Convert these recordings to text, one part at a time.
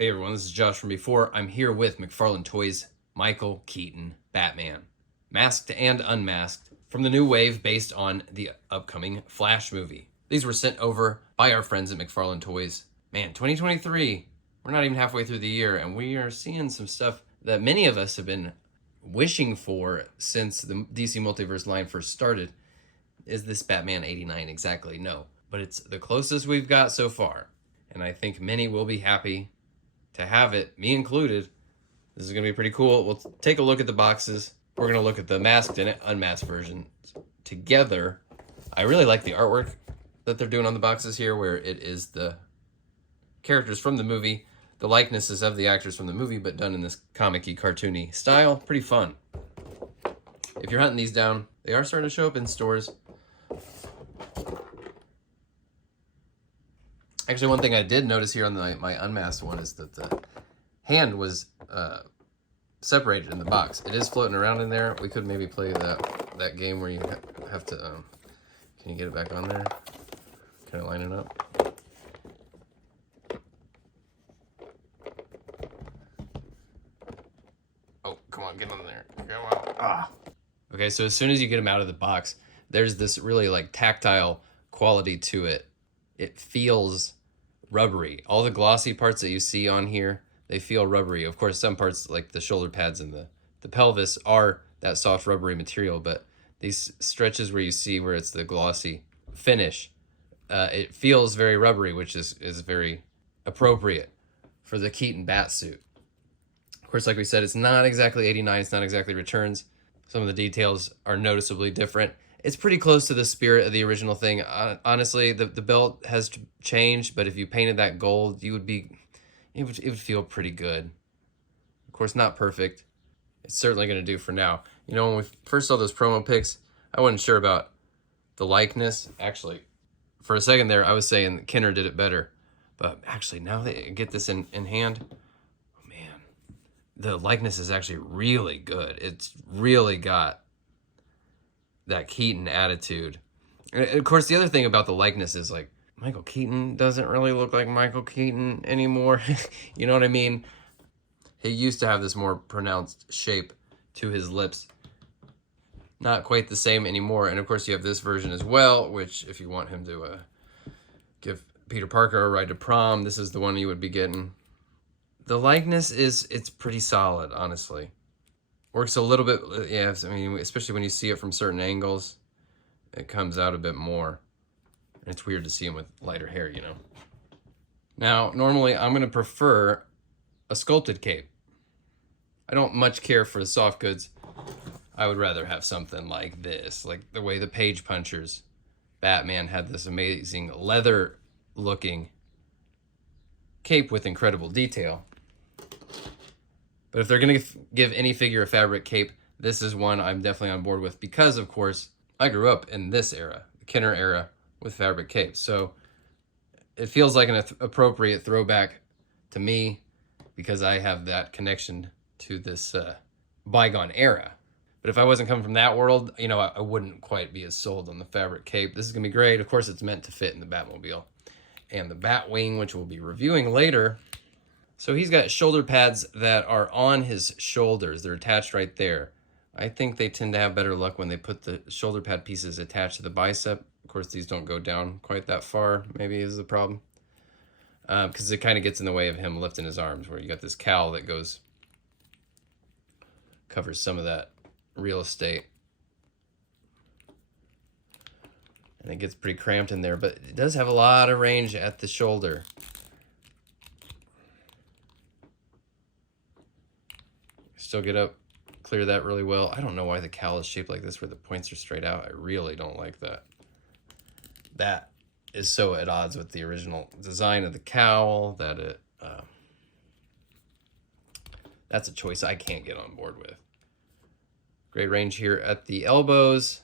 Hey everyone, this is Josh from before. I'm here with McFarlane Toys' Michael Keaton Batman, masked and unmasked, from the new wave based on the upcoming Flash movie. These were sent over by our friends at McFarlane Toys. Man, 2023, we're not even halfway through the year, and we are seeing some stuff that many of us have been wishing for since the DC Multiverse line first started. Is this Batman 89 exactly? No, but it's the closest we've got so far, and I think many will be happy to have it, me included. This is going to be pretty cool. We'll take a look at the boxes. We're going to look at the masked and unmasked versions together. I really like the artwork that they're doing on the boxes here, where it is the characters from the movie, the likenesses of the actors from the movie, but done in this comic-y, cartoony style. Pretty fun. If you're hunting these down, they are starting to show up in stores. Actually, one thing I did notice here on my unmasked one is that the hand was separated in the box. It is floating around in there. We could maybe play that game where you have to, can you get it back on there? Can I line it up? Oh, come on, get on there. Come on. Ah. Okay, so as soon as you get them out of the box, there's this really like tactile quality to it. It feels rubbery. All the glossy parts that you see on here, they feel rubbery. Of course, some parts like the shoulder pads and the pelvis are that soft rubbery material, but these stretches where you see where it's the glossy finish, it feels very rubbery, which is very appropriate for the Keaton bat suit. Of course, like we said, it's not exactly 89, it's not exactly Returns. Some of the details are noticeably different. It's pretty close to the spirit of the original thing. Honestly, the belt has changed, but if you painted that gold, it would feel pretty good. Of course, not perfect. It's certainly going to do for now. You know, when we first saw those promo pics, I wasn't sure about the likeness. Actually, for a second there, I was saying Kenner did it better. But actually, now they get this in hand, oh man, the likeness is actually really good. It's really got that Keaton attitude. And of course, the other thing about the likeness is like Michael Keaton doesn't really look like Michael Keaton anymore. You know what I mean? He used to have this more pronounced shape to his lips. Not quite the same anymore. And of course, you have this version as well, which if you want him to give Peter Parker a ride to prom, this is the one you would be getting. The likeness it's pretty solid, honestly. Works a little bit, yeah, I mean, especially when you see it from certain angles, it comes out a bit more. And it's weird to see him with lighter hair, you know. Now, normally I'm going to prefer a sculpted cape. I don't much care for the soft goods. I would rather have something like this, like the way the Page Punchers Batman had this amazing leather-looking cape with incredible detail. But if they're going to give any figure a fabric cape, this is one I'm definitely on board with because, of course, I grew up in this era, the Kenner era, with fabric capes. So it feels like an appropriate throwback to me because I have that connection to this bygone era. But if I wasn't coming from that world, you know, I wouldn't quite be as sold on the fabric cape. This is going to be great. Of course, it's meant to fit in the Batmobile. And the Batwing, which we'll be reviewing later. So he's got shoulder pads that are on his shoulders. They're attached right there. I think they tend to have better luck when they put the shoulder pad pieces attached to the bicep. Of course, these don't go down quite that far, maybe is the problem. Because it kind of gets in the way of him lifting his arms, where you got this cowl that covers some of that real estate. And it gets pretty cramped in there, but it does have a lot of range at the shoulder. Still get up, clear that really well. I don't know why the cowl is shaped like this where the points are straight out. I really don't like that. That is so at odds with the original design of the cowl that that's a choice I can't get on board with. Great range here at the elbows.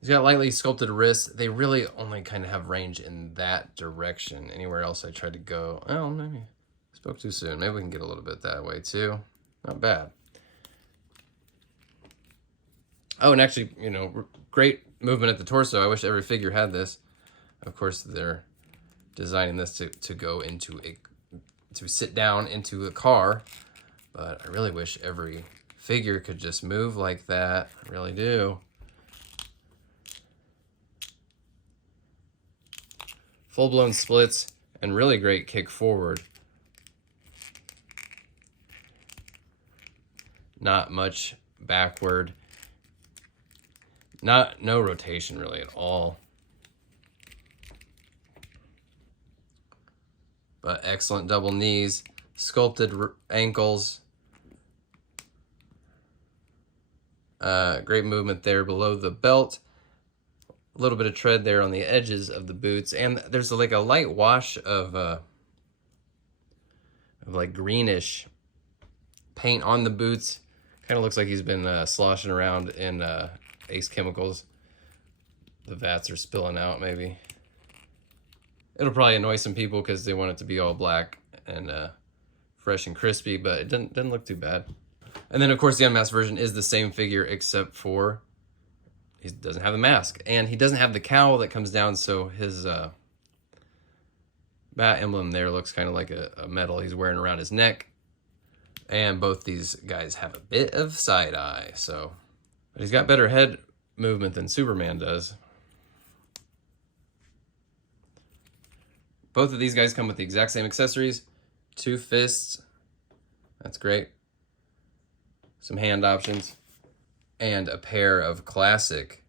He's got lightly sculpted wrists. They really only kind of have range in that direction. Anywhere else I tried to go, oh, maybe spoke too soon. Maybe we can get a little bit that way too. Not bad. Oh, and actually, you know, great movement at the torso. I wish every figure had this. Of course, they're designing this to go into a to sit down into a car, but I really wish every figure could just move like that. I really do. Full-blown splits and really great kick forward. Not much backward. No rotation really at all. But excellent double knees, sculpted ankles. Great movement there below the belt. A little bit of tread there on the edges of the boots, and there's like a light wash of like greenish paint on the boots. Kind of looks like he's been sloshing around in Ace Chemicals. The vats are spilling out, maybe. It'll probably annoy some people because they want it to be all black and fresh and crispy, but it doesn't look too bad. And then, of course, the unmasked version is the same figure, except for he doesn't have the mask. And he doesn't have the cowl that comes down, so his bat emblem there looks kind of like a medal he's wearing around his neck. And both these guys have a bit of side eye, so... But he's got better head movement than Superman does. Both of these guys come with the exact same accessories. 2 fists. That's great. Some hand options. And a pair of classic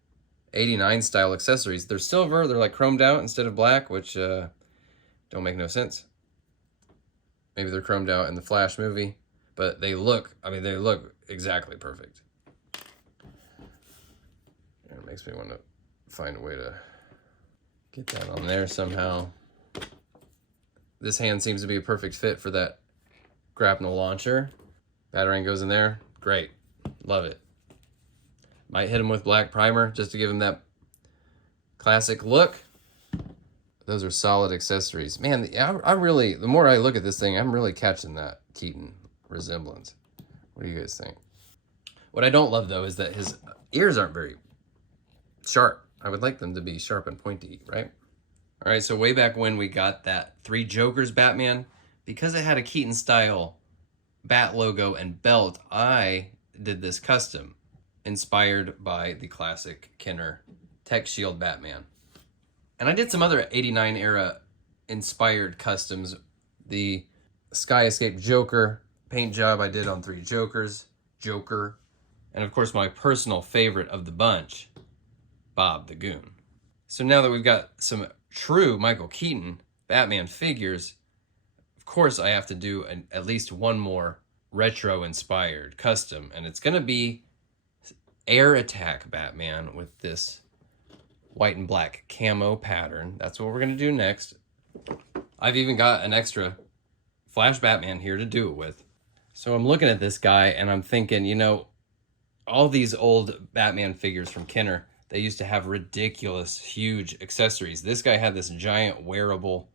89 style accessories. They're silver. They're like chromed out instead of black, which don't make no sense. Maybe they're chromed out in the Flash movie. But they look, I mean, they look exactly perfect. It makes me want to find a way to get that on there somehow. This hand seems to be a perfect fit for that grapnel launcher. Batarang goes in there. Great. Love it. Might hit him with black primer just to give him that classic look. Those are solid accessories. Man, I really, the more I look at this thing, I'm really catching that Keaton resemblance. What do you guys think? What I don't love, though, is that his ears aren't very sharp. I would like them to be sharp and pointy, right? All right, so way back when we got that 3 Jokers Batman, because it had a Keaton style bat logo and belt, I did this custom inspired by the classic Kenner Tech Shield Batman. And I did some other 89 era inspired customs. The Sky Escape Joker paint job I did on 3 Jokers, Joker, and of course my personal favorite of the bunch, Bob the Goon. So now that we've got some true Michael Keaton Batman figures, of course I have to do at least one more retro-inspired custom, and it's going to be Air Attack Batman with this white and black camo pattern. That's what we're going to do next. I've even got an extra Flash Batman here to do it with. So I'm looking at this guy and I'm thinking, you know, all these old Batman figures from Kenner, they used to have ridiculous, huge accessories. This guy had this giant wearable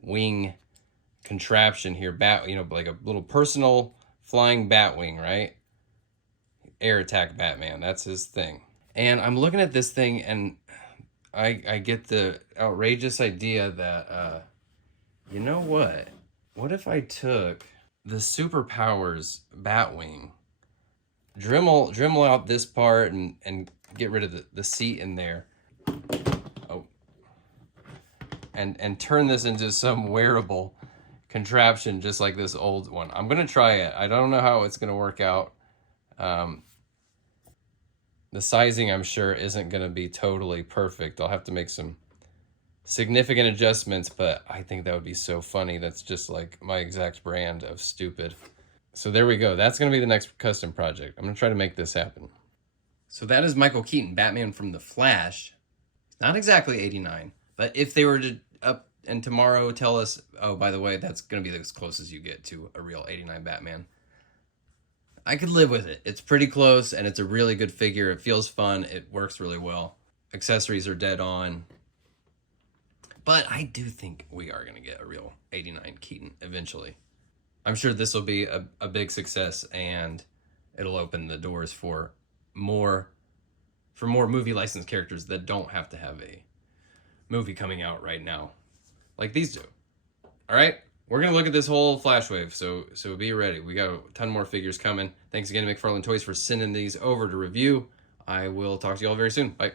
wing contraption here, like a little personal flying bat wing, right? Air Attack Batman, that's his thing. And I'm looking at this thing and I get the outrageous idea that, you know what? What if I took the Superpowers Batwing, Dremel out this part and get rid of the seat in there. Oh. And turn this into some wearable contraption just like this old one. I'm going to try it. I don't know how it's going to work out. The sizing, I'm sure, isn't going to be totally perfect. I'll have to make some significant adjustments, but I think that would be so funny. That's just like my exact brand of stupid. So there we go. That's going to be the next custom project. I'm going to try to make this happen. So that is Michael Keaton, Batman from The Flash. It's not exactly 89, but if they were to up and tomorrow tell us, oh, by the way, that's going to be as close as you get to a real 89 Batman, I could live with it. It's pretty close, and it's a really good figure. It feels fun. It works really well. Accessories are dead on. But I do think we are going to get a real 89 Keaton eventually. I'm sure this will be a big success, and it'll open the doors for more movie licensed characters that don't have to have a movie coming out right now, like these do. All right? we're gonna look at this whole Flash Wave, so be ready. We got a ton more figures coming. Thanks again to McFarlane Toys for sending these over to review. I will talk to you all very soon. Bye.